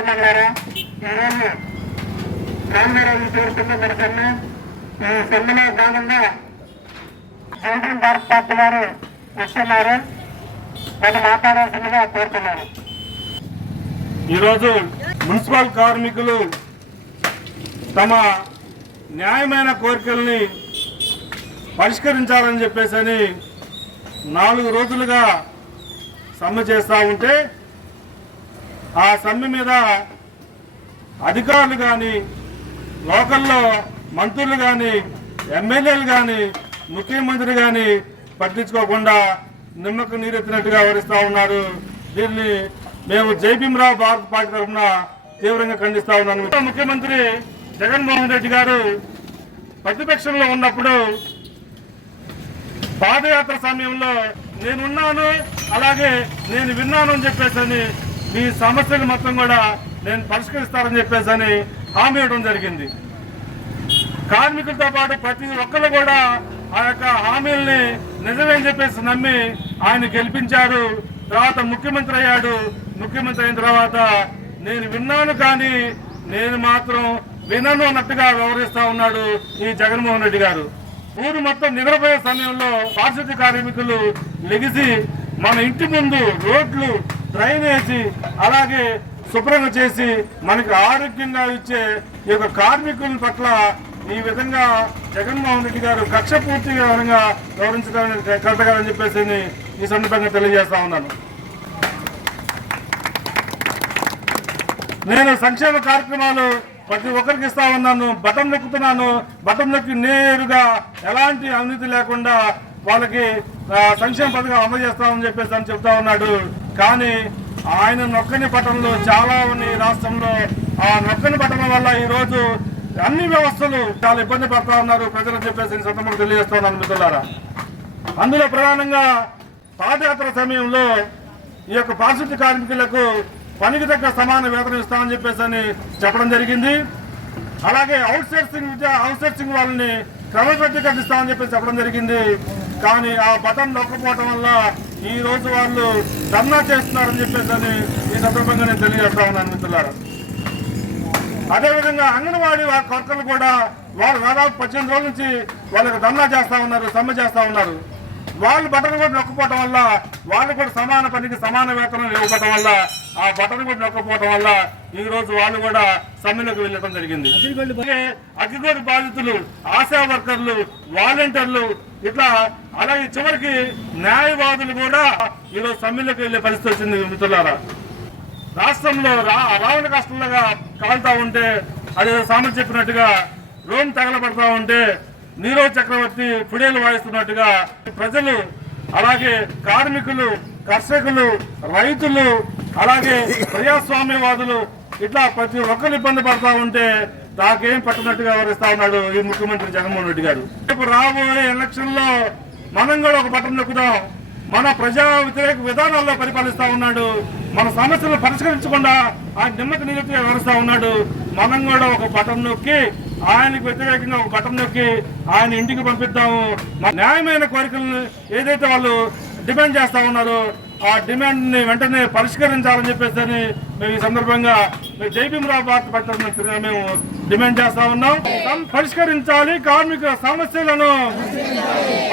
ఉన్నారా? ఈరోజు రామరాజు చేరుతున్న మన సమ్మె ఈ సమ్మెలో భాగంగా సెంట్రల్ భారత్ పార్టీ వారు వస్తున్నారు. వాళ్ళు మాట్లాడాల్సిందిగా కోరుతున్నారు. ఈరోజు మున్సిపల్ కార్మికులు తమ న్యాయమైన కోరికల్ని పరిష్కరించాలని చెప్పేసి నాలుగు రోజులుగా సమ్మె చేస్తూ ఉంటే ఆ సమ్మె మీద అధికారులు కానీ లోకల్లో మంత్రులు కానీ ఎమ్మెల్యేలు కానీ ముఖ్యమంత్రి కానీ పట్టించుకోకుండా నిమ్మకు నీరెత్తినట్టుగా వివరిస్తూ ఉన్నారు. దీన్ని మేము జైభీమరావు భారత పార్టీ తరఫున తీవ్రంగా ఖండిస్తా ఉన్నాను ముఖ్యమంత్రి జగన్మోహన్ రెడ్డి గారు ప్రతిపక్షంలో ఉన్నప్పుడు పాదయాత్ర సమయంలో నేనున్నాను అలాగే నేను విన్నాను అని చెప్పేసి మీ సమస్యలు మొత్తం కూడా నేను పరిష్కరిస్తారని చెప్పేసి అని హామీ ఇవ్వడం జరిగింది. కార్మికులతో పాటు ప్రతి ఒక్కరు కూడా ఆ యొక్క హామీల్ని నిజమేని చెప్పేసి నమ్మి ఆయన గెలిపించారు. తర్వాత ముఖ్యమంత్రి అయ్యాడు. ముఖ్యమంత్రి అయిన తర్వాత నేను విన్నాను కానీ నేను మాత్రం వినను అన్నట్టుగా వ్యవహరిస్తా ఉన్నాడు ఈ జగన్మోహన్ రెడ్డి గారు. ఊరు మొత్తం నిద్రపోయే సమయంలో పారిశుద్ధ్య కార్మికులు లెగిసి మన ఇంటి ముందు రోడ్లు డ్రైనేజీ అలాగే శుభ్రంగా చేసి మనకి ఆరోగ్యంగా ఇచ్చే ఈ యొక్క కార్మికుల పట్ల ఈ విధంగా జగన్మోహన్ రెడ్డి గారు కక్ష పూర్తిగా విధంగా వ్యవహరించడానికి కరెక్ట్గారని చెప్పేసి ఈ సందర్భంగా తెలియజేస్తా ఉన్నాను. నేను సంక్షేమ కార్యక్రమాలు ప్రతి ఒక్కరికి ఇస్తా ఉన్నాను బటన్ నొక్కుతున్నాను బటన్ నొక్కి నేరుగా ఎలాంటి అవినీతి లేకుండా వాళ్ళకి సంక్షేమ పథకం అమలు చేస్తామని చెప్పేసి అని చెప్తా ఉన్నాడు కానీ ఆయన నొక్కని పట్టణంలో చాలా ఉన్నాయి రాష్ట్రంలో. ఆ నొక్కని పట్టణం వల్ల ఈరోజు అన్ని వ్యవస్థలు చాలా ఇబ్బంది పడతా ఉన్నారు. ప్రజలు చెప్పేసి ఈ సందర్భంగా తెలియజేస్తా మిత్రులారా. అందులో ప్రధానంగా పాదయాత్ర సమయంలో ఈ యొక్క పారిశుద్ధ్య కార్మికులకు పనికి తగ్గ సమాన వేతనం ఇస్తామని చెప్పేసి అని చెప్పడం జరిగింది. అలాగే అవుట్ సోర్సింగ్ విద్య అవుట్ సోర్సింగ్ వాళ్ళని క్రమబద్ధీకరిస్తామని చెప్పేసి చెప్పడం జరిగింది. కానీ ఆ బటన్ నొక్కపోవటం వల్ల ఈ రోజు వాళ్ళు ధర్నా చేస్తున్నారని చెప్పేసి అని ఈ సందర్భంగా నేను తెలియజేస్తా ఉన్నాను మిత్రులారా. అదేవిధంగా అంగన్వాడీ వారి కొరకలు కూడా వారు దాదాపు పద్దెనిమిది రోజుల నుంచి వాళ్ళకి ధర్నా చేస్తా ఉన్నారు సమ్మె చేస్తా ఉన్నారు. వాళ్ళు బటన్ కూడా నొక్కపోవటం వల్ల వాళ్ళు కూడా సమాన పనికి సమాన వేతనం ఇవ్వటం వల్ల ఆ బటన్ కూడా నొక్కపోవటం వల్ల ఈ రోజు వాళ్ళు కూడా సమ్మెలకు వెళ్ళడం జరిగింది. అలాగే అగ్గిగోడు బాధితులు ఆశా వర్కర్లు వాలంటీర్లు ఇట్లా అలాగే చివరికి న్యాయవాదులు కూడా ఈరోజు సమ్మెలకు వెళ్ళే పరిస్థితి వచ్చింది మిత్రులారా. రాష్ట్రంలో రా రావణ కష్టంలాగా కాలుతా ఉంటే అది సామెత చెప్పినట్టుగా రోమ్ తగలబడతా ఉంటే నీరవ్ చక్రవర్తి ఫిడేలు వాయిస్తున్నట్టుగా ప్రజలు అలాగే కార్మికులు కర్షకులు రైతులు అలాగే ప్రజాస్వామ్యవాదులు ఇట్లా ప్రతి ఒక్కరు ఇబ్బంది పడతా ఉంటే నాకేం పట్టినట్టుగా వివరిస్తా ఉన్నాడు ఈ ముఖ్యమంత్రి జగన్మోహన్ రెడ్డి గారు. రేపు రాబోయే ఎలక్షన్లో మనం కూడా ఒక బటన్ నొక్కుదాం. మన ప్రజా వ్యతిరేక విధానాల్లో పరిపాలిస్తా ఉన్నాడు. మన సమస్యలు పరిష్కరించకుండా ఆ నిమ్మక నిలిపి వ్యవహరిస్తా ఉన్నాడు. మనం కూడా ఒక బటన్ నొక్కి ఆయనకు వ్యతిరేకంగా ఒక బటన్ నొక్కి ఆయన ఇంటికి పంపిద్దాము. న్యాయమైన కోరికలను ఏదైతే వాళ్ళు డిమాండ్ చేస్తా ఉన్నారో ఆ డిమాండ్ని వెంటనే పరిష్కరించాలని చెప్పేసి మేము ఈ సందర్భంగా మేము జైభీమరావు భారత పట్ల మేము డిమాండ్ చేస్తా ఉన్నాం. పరిష్కరించాలి కార్మికుల సమస్యలను.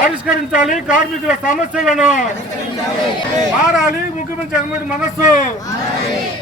పరిష్కరించాలి కార్మికుల సమస్యలను. మారాలి. ముఖ్యమంత్రి జగన్మోహన్ మనస్సు.